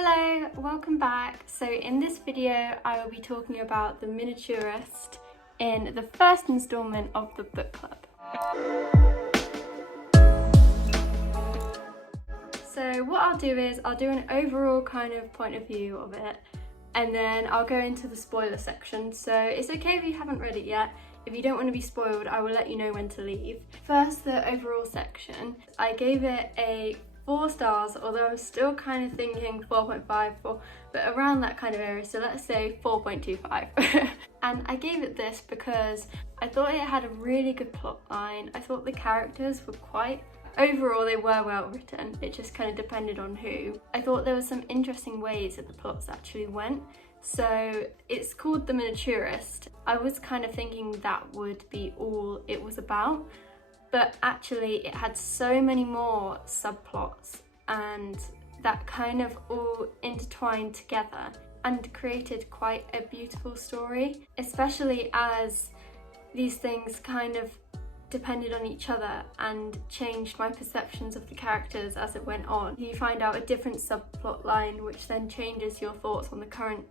Hello, welcome back. So in this video I will be talking about The Miniaturist in the first instalment of the book club. So what I'll do is I'll do an overall kind of point of view of it, and then I'll go into the spoiler section. So it's okay if you haven't read it yet. If you don't want to be spoiled, I will let you know when to leave. First, the overall section. I gave it a 4 stars, although I'm still kind of thinking 4.5, but around that kind of area, so let's say 4.25. And I gave it this because I thought it had a really good plot line. I thought the characters were overall they were well written, it just kind of depended on who. I thought there were some interesting ways that the plots actually went. So it's called The Miniaturist. I was kind of thinking that would be all it was about, but actually it had so many more subplots and that kind of all intertwined together and created quite a beautiful story, especially as these things kind of depended on each other and changed my perceptions of the characters as it went on. You find out a different subplot line which then changes your thoughts on the current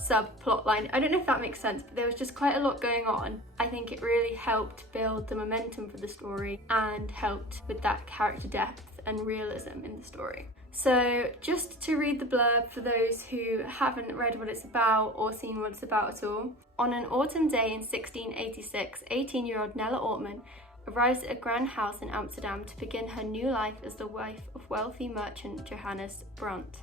subplot line. I don't know if that makes sense, but there was just quite a lot going on. I think it really helped build the momentum for the story and helped with that character depth and realism in the story. So just to read the blurb for those who haven't read what it's about or seen what it's about at all. On an autumn day in 1686, 18-year-old Nella Ortman arrives at a grand house in Amsterdam to begin her new life as the wife of wealthy merchant Johannes Brunt.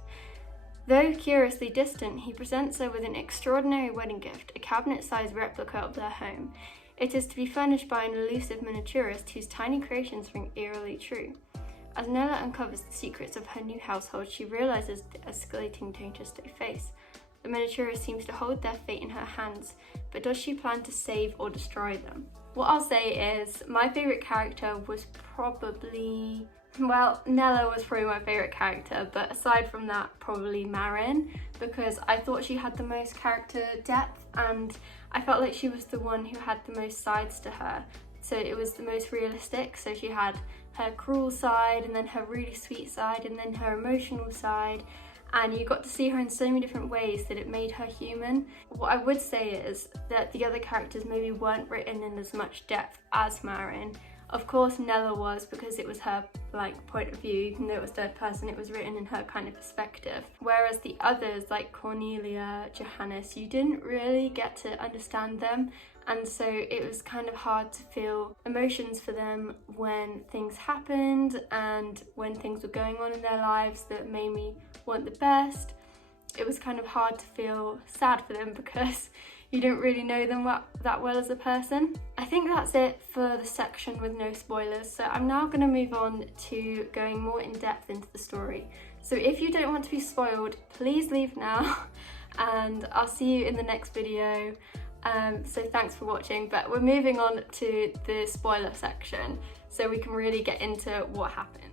Though curiously distant, he presents her with an extraordinary wedding gift, a cabinet-sized replica of their home. It is to be furnished by an elusive miniaturist whose tiny creations ring eerily true. As Nella uncovers the secrets of her new household, she realises the escalating dangers they face. The miniaturist seems to hold their fate in her hands, but does she plan to save or destroy them? What I'll say is, my favourite character was probably... well, Nella was probably my favourite character, but aside from that, probably Marin, because I thought she had the most character depth and I felt like she was the one who had the most sides to her. So it was the most realistic, so she had her cruel side and then her really sweet side and then her emotional side, and you got to see her in so many different ways that it made her human. What I would say is that the other characters maybe weren't written in as much depth as Marin. Of course Nella was, because it was her point of view, even though it was third person, it was written in her kind of perspective. Whereas the others, like Cornelia, Johannes, you didn't really get to understand them, and so it was kind of hard to feel emotions for them when things happened and when things were going on in their lives that maybe weren't the best. It was kind of hard to feel sad for them because you don't really know them that well as a person. I think that's it for the section with no spoilers, so I'm now going to move on to going more in depth into the story. So if you don't want to be spoiled, please leave now and I'll see you in the next video. So thanks for watching, but we're moving on to the spoiler section so we can really get into what happens.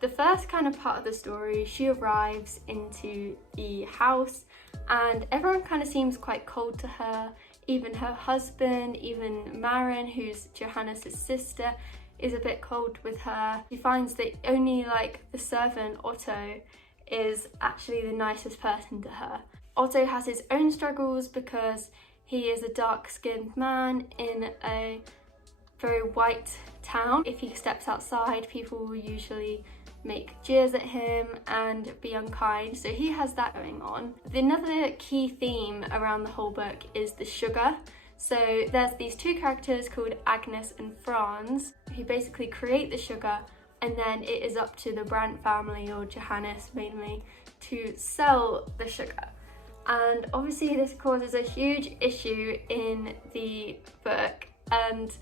The first kind of part of the story, she arrives into the house and everyone kind of seems quite cold to her. Even her husband, even Marin, who's Johannes' sister, is a bit cold with her. She finds that only the servant Otto is actually the nicest person to her. Otto has his own struggles because he is a dark-skinned man in a very white town. If he steps outside, people will usually make jeers at him and be unkind, so he has that going on. Another key theme around the whole book is the sugar. So there's these two characters called Agnes and Franz who basically create the sugar, and then it is up to the Brandt family, or Johannes mainly, to sell the sugar. And obviously this causes a huge issue in the book, and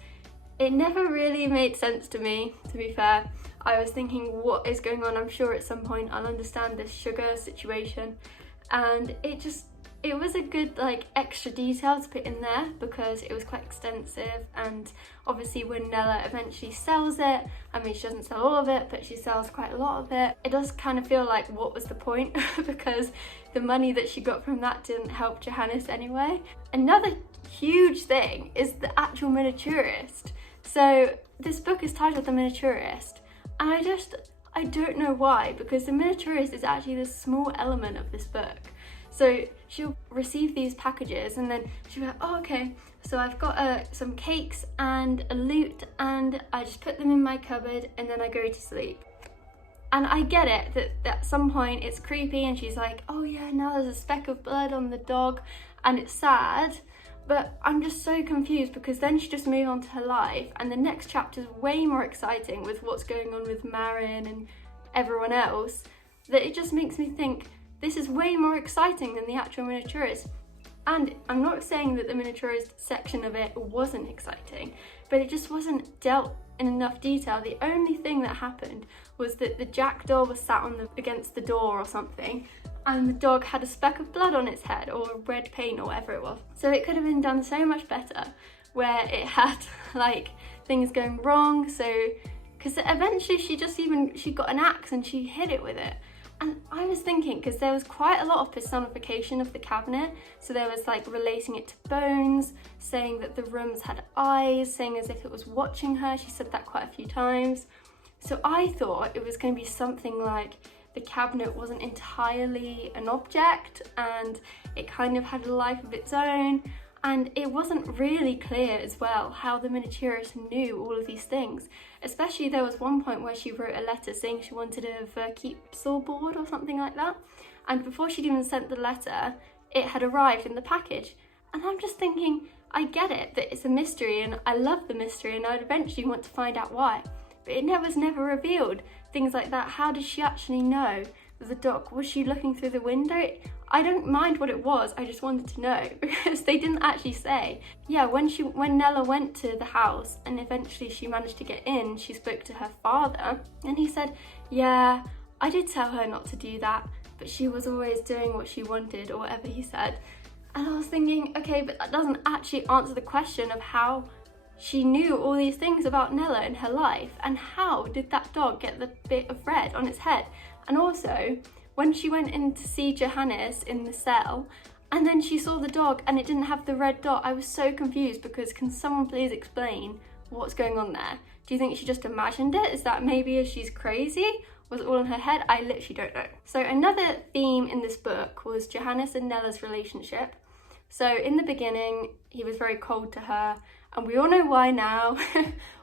it never really made sense to me, to be fair. I was thinking, what is going on? I'm sure at some point I'll understand this sugar situation. And it was a good extra detail to put in there because it was quite extensive. And obviously when Nella eventually sells it, I mean, she doesn't sell all of it, but she sells quite a lot of it. It does kind of feel like, what was the point? Because the money that she got from that didn't help Johannes anyway. Another huge thing is the actual miniaturist. So this book is titled The Miniaturist, and I don't know why, because the miniaturist is actually this small element of this book. So she'll receive these packages and then she'll be like, oh, okay, so I've got some cakes and a lute, and I just put them in my cupboard and then I go to sleep. And I get it that at some point it's creepy and she's like, oh yeah, now there's a speck of blood on the dog and it's sad. But I'm just so confused, because then she just moves on to her life and the next chapter is way more exciting with what's going on with Marin and everyone else, that it just makes me think this is way more exciting than the actual miniaturist. And I'm not saying that the miniaturist section of it wasn't exciting, but it just wasn't dealt in enough detail. The only thing that happened was that the jackdaw was sat against the door or something, and the dog had a speck of blood on its head, or red paint or whatever it was. So it could have been done so much better, where it had like things going wrong. So, because eventually she got an axe and she hit it with it. And I was thinking, because there was quite a lot of personification of the cabinet, so there was like relating it to bones, saying that the rooms had eyes, saying as if it was watching her. She said that quite a few times. So I thought it was going to be something like the cabinet wasn't entirely an object and it kind of had a life of its own. And it wasn't really clear as well how the miniaturist knew all of these things. Especially there was one point where she wrote a letter saying she wanted a Verkeepsel board or something like that. And before she'd even sent the letter, it had arrived in the package. And I'm just thinking, I get it that it's a mystery and I love the mystery and I'd eventually want to find out why. But it was never revealed. Things like that, how did she actually know that the dog, was she looking through the window? I don't mind what it was, I just wanted to know, because they didn't actually say. Yeah, when Nella went to the house and eventually she managed to get in, she spoke to her father and he said, yeah, I did tell her not to do that, but she was always doing what she wanted, or whatever he said. And I was thinking, okay, but that doesn't actually answer the question of how she knew all these things about Nella in her life, and how did that dog get the bit of red on its head? And also, when she went in to see Johannes in the cell, and then she saw the dog and it didn't have the red dot, I was so confused, because can someone please explain what's going on there? Do you think she just imagined it? Is that maybe she's crazy? Was it all in her head? I literally don't know. So another theme in this book was Johannes and Nella's relationship. So in the beginning, he was very cold to her, and we all know why now,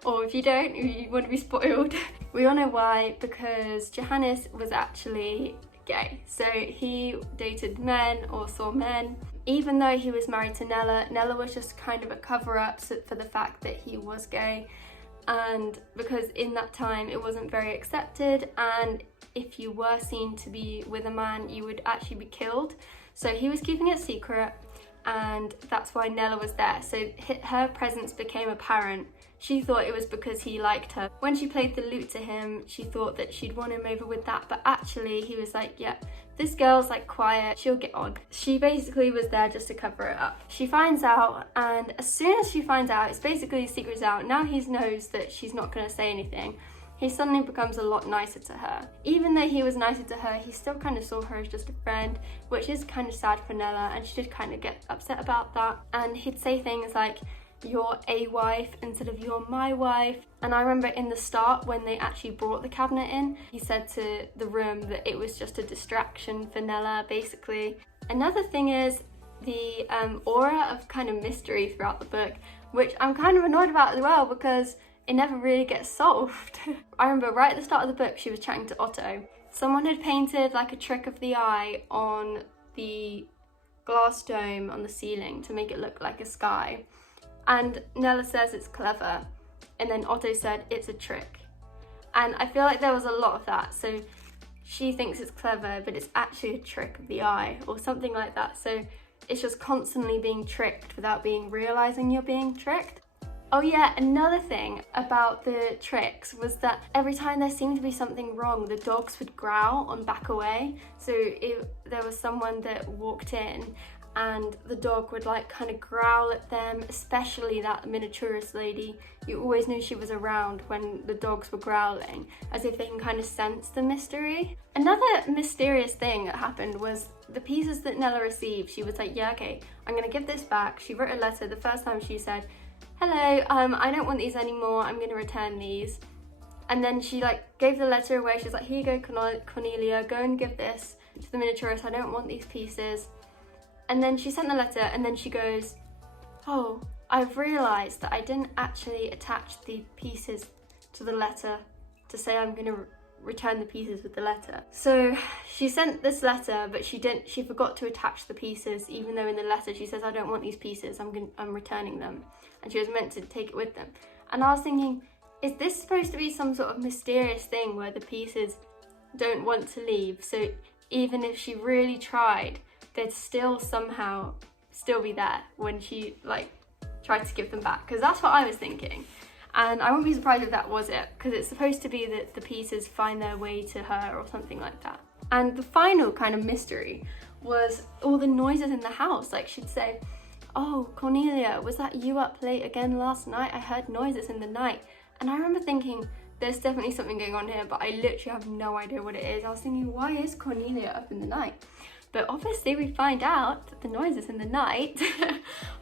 or if you don't, you want to be spoiled. We all know why, because Johannes was actually gay. So he dated men or saw men. Even though he was married to Nella, Nella was just kind of a cover-up for the fact that he was gay. And because in that time it wasn't very accepted, and if you were seen to be with a man, you would actually be killed. So he was keeping it secret, and that's why Nella was there. So her presence became apparent. She thought it was because he liked her. When she played the lute to him, she thought that she'd won him over with that, but actually he was like, yeah, this girl's like quiet, she'll get on. She basically was there just to cover it up. She finds out, and as soon as she finds out, it's basically secret's out. Now he knows that she's not gonna say anything. He suddenly becomes a lot nicer to her. Even though he was nicer to her, he still kind of saw her as just a friend, which is kind of sad for Nella, and she did kind of get upset about that. And he'd say things like, you're a wife instead of you're my wife. And I remember in the start when they actually brought the cabinet in, he said to the room that it was just a distraction for Nella, basically. Another thing is the aura of kind of mystery throughout the book, which I'm kind of annoyed about as well, because it never really gets solved. I remember right at the start of the book, she was chatting to Otto. Someone had painted like a trick of the eye on the glass dome on the ceiling to make it look like a sky. And Nella says it's clever, and then Otto said it's a trick. And I feel like there was a lot of that. So she thinks it's clever, but it's actually a trick of the eye or something like that. So it's just constantly being tricked without realizing you're being tricked. Oh yeah, another thing about the tricks was that every time there seemed to be something wrong, the dogs would growl and back away. So if there was someone that walked in and the dog would like kind of growl at them, especially that miniaturist lady, you always knew she was around when the dogs were growling, as if they can kind of sense the mystery. Another mysterious thing that happened was the pieces that Nella received. She was like, yeah, okay, I'm gonna give this back. She wrote a letter. The first time she said, hello, I don't want these anymore, I'm gonna return these. And then she like gave the letter away. She was like, here you go, Cornelia, go and give this to the miniaturist. I don't want these pieces. And then she sent the letter, and then she goes, oh, I've realised that I didn't actually attach the pieces to the letter to say I'm going to return the pieces with the letter. So she sent this letter, but she forgot to attach the pieces, even though in the letter she says, I don't want these pieces, I'm returning them. And she was meant to take it with them. And I was thinking, is this supposed to be some sort of mysterious thing where the pieces don't want to leave? So even if she really tried, they'd still somehow be there when she like tried to give them back, because that's what I was thinking. And I wouldn't be surprised if that was it, because it's supposed to be that the pieces find their way to her or something like that. And the final kind of mystery was all the noises in the house. Like she'd say, oh, Cornelia, was that you up late again last night? I heard noises in the night. And I remember thinking, there's definitely something going on here, but I literally have no idea what it is. I was thinking, why is Cornelia up in the night? But obviously we find out that the noises in the night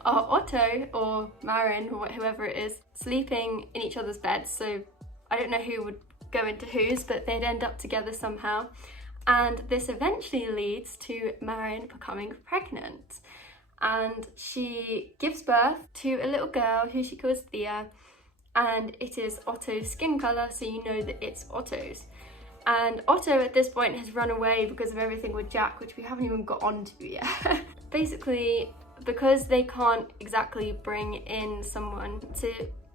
are Otto or Marin or whoever it is sleeping in each other's beds. So I don't know who would go into whose, but they'd end up together somehow. And this eventually leads to Marin becoming pregnant. And she gives birth to a little girl who she calls Thea. And it is Otto's skin colour, so you know that it's Otto's. And Otto at this point has run away because of everything with Jack, which we haven't even got onto yet. Basically, because they can't exactly bring in someone to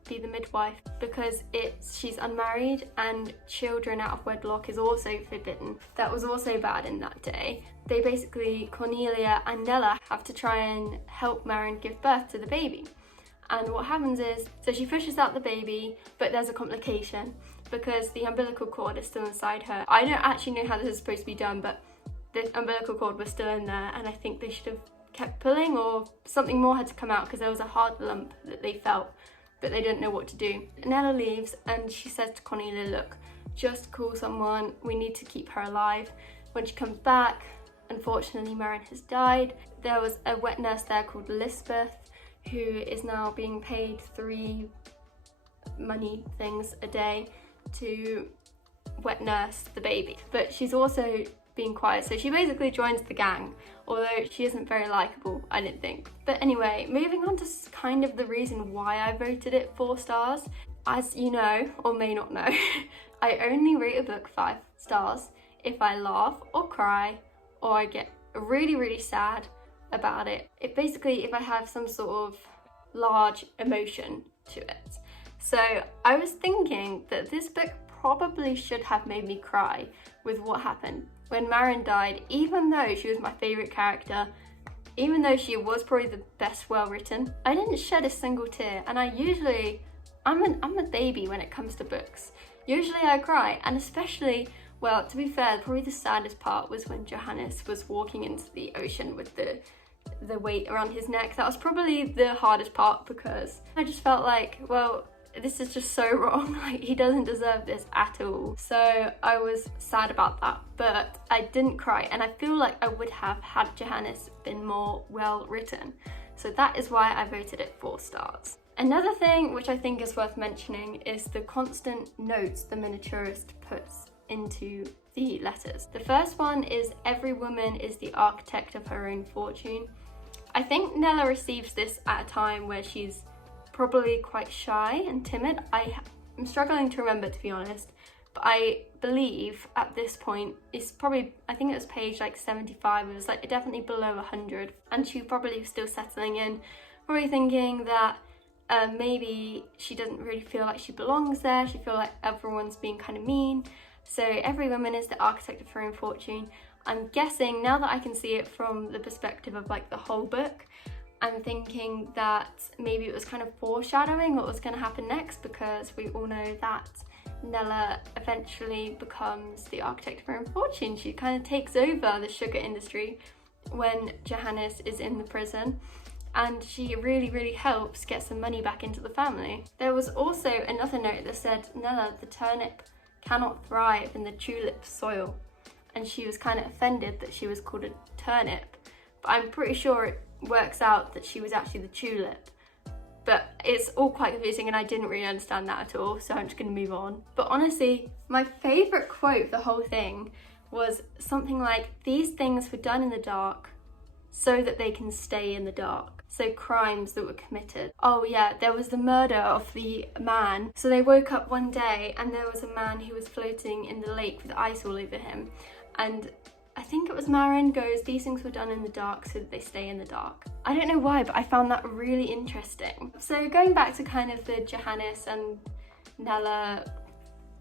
be the midwife, because she's unmarried and children out of wedlock is also forbidden. That was also bad in that day. They basically, Cornelia and Nella, have to try and help Marin give birth to the baby. And what happens is, so she pushes out the baby, but there's a complication because the umbilical cord is still inside her. I don't actually know how this is supposed to be done, but the umbilical cord was still in there, and I think they should have kept pulling, or something more had to come out because there was a hard lump that they felt, but they didn't know what to do. Nella leaves and she says to Cornelia, look, just call someone, we need to keep her alive. When she comes back, unfortunately Marin has died. There was a wet nurse there called Lisbeth, who is now being paid 3 money things a day to wet nurse the baby. But she's also being quiet, so she basically joins the gang, although she isn't very likable, I didn't think. But anyway, moving on to kind of the reason why I voted it 4 stars. As you know, or may not know, I only rate a book 5 stars if I laugh or cry, or I get really, really sad about it. Basically, if I have some sort of large emotion to it. So I was thinking that this book probably should have made me cry with what happened when Marin died, even though she was my favourite character, even though she was probably the best well written. I didn't shed a single tear, and I'm a baby when it comes to books. Usually I cry, and especially, well, to be fair, probably the saddest part was when Johannes was walking into the ocean with the weight around his neck. That was probably the hardest part, because I just felt like, well, this is just so wrong. Like, he doesn't deserve this at all. So I was sad about that, but I didn't cry, and I feel like I would have had Johannes been more well written. So that is why I voted it 4 stars. Another thing which I think is worth mentioning is the constant notes the miniaturist puts into the letters. The first one is, every woman is the architect of her own fortune. I think Nella receives this at a time where she's probably quite shy and timid. I'm struggling to remember, to be honest, but I believe at this point it's probably, I think it was page like 75, it was like definitely below 100, and she probably was still settling in, probably thinking that maybe she doesn't really feel like she belongs there. She feels like everyone's being kind of mean. So every woman is the architect of her own fortune. I'm guessing, now that I can see it from the perspective of like the whole book, I'm thinking that maybe it was kind of foreshadowing what was going to happen next, because we all know that Nella eventually becomes the architect of her own fortune. She kind of takes over the sugar industry when Johannes is in the prison, and she really, really helps get some money back into the family. There was also another note that said, Nella, the turnip cannot thrive in the tulip soil, and she was kind of offended that she was called a turnip, but I'm pretty sure it works out that she was actually the tulip. but it's all quite confusing and I didn't really understand that at all, so I'm just going to move on. But honestly, my favourite quote of the whole thing was something like, "These things were done in the dark so that they can stay in the dark." So crimes that were committed. Oh yeah, there was the murder of the man. So they woke up one day and there was a man who was floating in the lake with ice all over him. And I think it was Marin goes, "These things were done in the dark so that they stay in the dark." I don't know why, but I found that really interesting. So going back to kind of the Johannes and Nella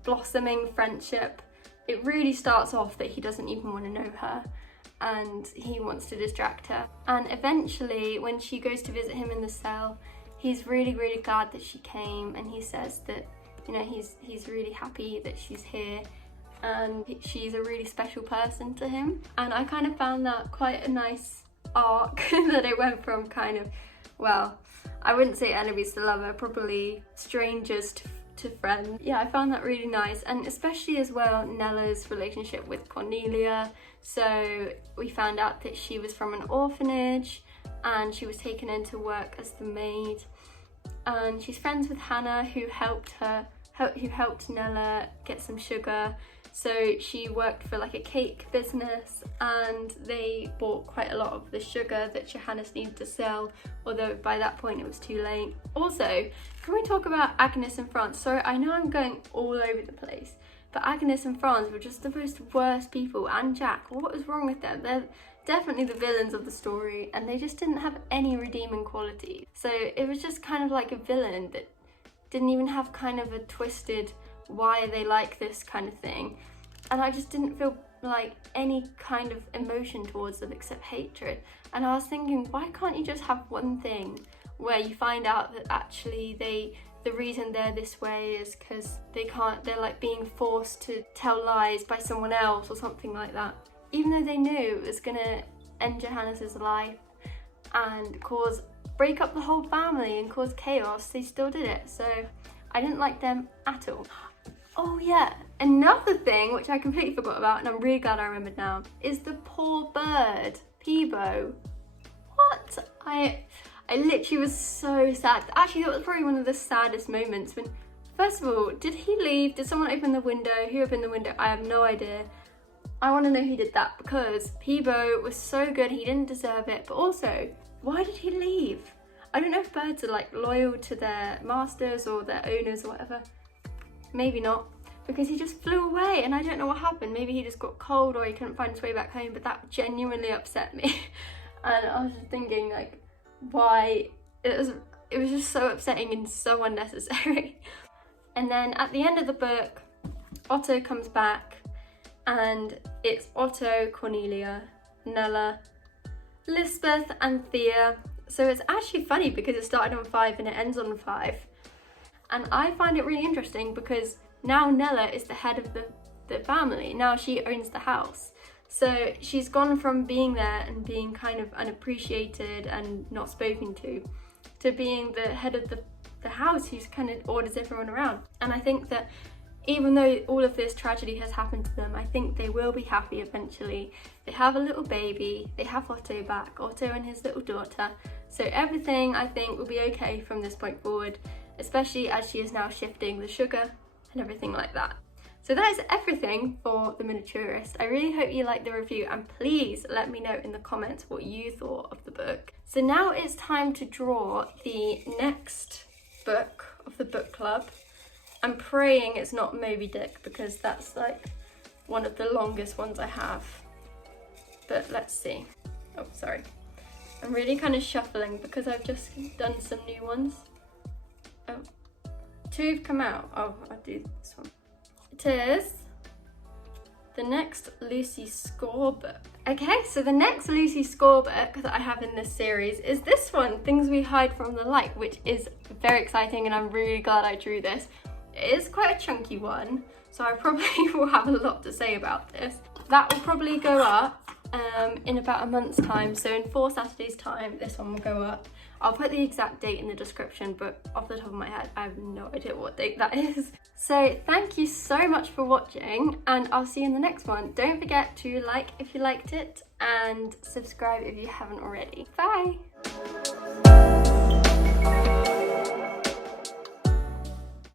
blossoming friendship, it really starts off that he doesn't even want to know her and he wants to distract her. And eventually, when she goes to visit him in the cell, he's really, really glad that she came, and he says that, you know, he's really happy that she's here and she's a really special person to him. And I kind of found that quite a nice arc that it went from kind of, well, I wouldn't say enemies to lover, probably strangers to friends. Yeah, I found that really nice, and especially as well Nella's relationship with Cornelia. So we found out that she was from an orphanage and she was taken in to work as the maid, and she's friends with Hannah, who helped Nella get some sugar. So she worked for like a cake business and they bought quite a lot of the sugar that Johannes needed to sell, although by that point it was too late. Also, can we talk about Agnes and Franz? Sorry, I know I'm going all over the place, but Agnes and Franz were just the most worst people, and Jack. What was wrong with them? They're definitely the villains of the story and they just didn't have any redeeming qualities. So it was just kind of like a villain that didn't even have kind of a twisted why they like this kind of thing, and I just didn't feel like any kind of emotion towards them except hatred. And I was thinking, why can't you just have one thing where you find out that actually the reason they're this way is because they're like being forced to tell lies by someone else or something like that. Even though they knew it was gonna end Johannes's life and break up the whole family and cause chaos, they still did it. So I didn't like them at all. Oh yeah, another thing which I completely forgot about, and I'm really glad I remembered now, is the poor bird, Peebo. What? I literally was so sad. Actually, that was probably one of the saddest moments when, first of all, did he leave? Did someone open the window? Who opened the window? I have no idea. I want to know who did that, because Peebo was so good, he didn't deserve it. But also, why did he leave? I don't know if birds are like loyal to their masters or their owners or whatever. Maybe not, because he just flew away and I don't know what happened. Maybe he just got cold or he couldn't find his way back home, but that genuinely upset me. And I was just thinking, like, why? It was just so upsetting and so unnecessary. And then at the end of the book, Otto comes back and it's Otto, Cornelia, Nella, Lisbeth and Thea. So it's actually funny because it started on 5 and it ends on 5. And I find it really interesting because now Nella is the head of the family. Now she owns the house. So she's gone from being there and being kind of unappreciated and not spoken to being the head of the house who's kind of orders everyone around. And I think that even though all of this tragedy has happened to them, I think they will be happy eventually. They have a little baby, they have Otto back, Otto and his little daughter. So everything, I think, will be okay from this point forward, especially as she is now shifting the sugar and everything like that. So that is everything for The Miniaturist. I really hope you liked the review, and please let me know in the comments what you thought of the book. So now it's time to draw the next book of the book club. I'm praying it's not Moby Dick because that's like one of the longest ones I have. But let's see. Oh, sorry. I'm really kind of shuffling because I've just done some new ones. Oh, 2 have come out. Oh, I'll do this one. It is the next Lucy Score book. Okay, so the next Lucy Score book that I have in this series is this one, Things We Hide From the Light, which is very exciting and I'm really glad I drew this. It is quite a chunky one, so I probably will have a lot to say about this. That will probably go up in about a month's time, so in 4 Saturdays time this one will go up. I'll put the exact date in the description, but off the top of my head I have no idea what date that is. So thank you so much for watching, and I'll see you in the next one. Don't forget to like if you liked it and subscribe if you haven't already. Bye!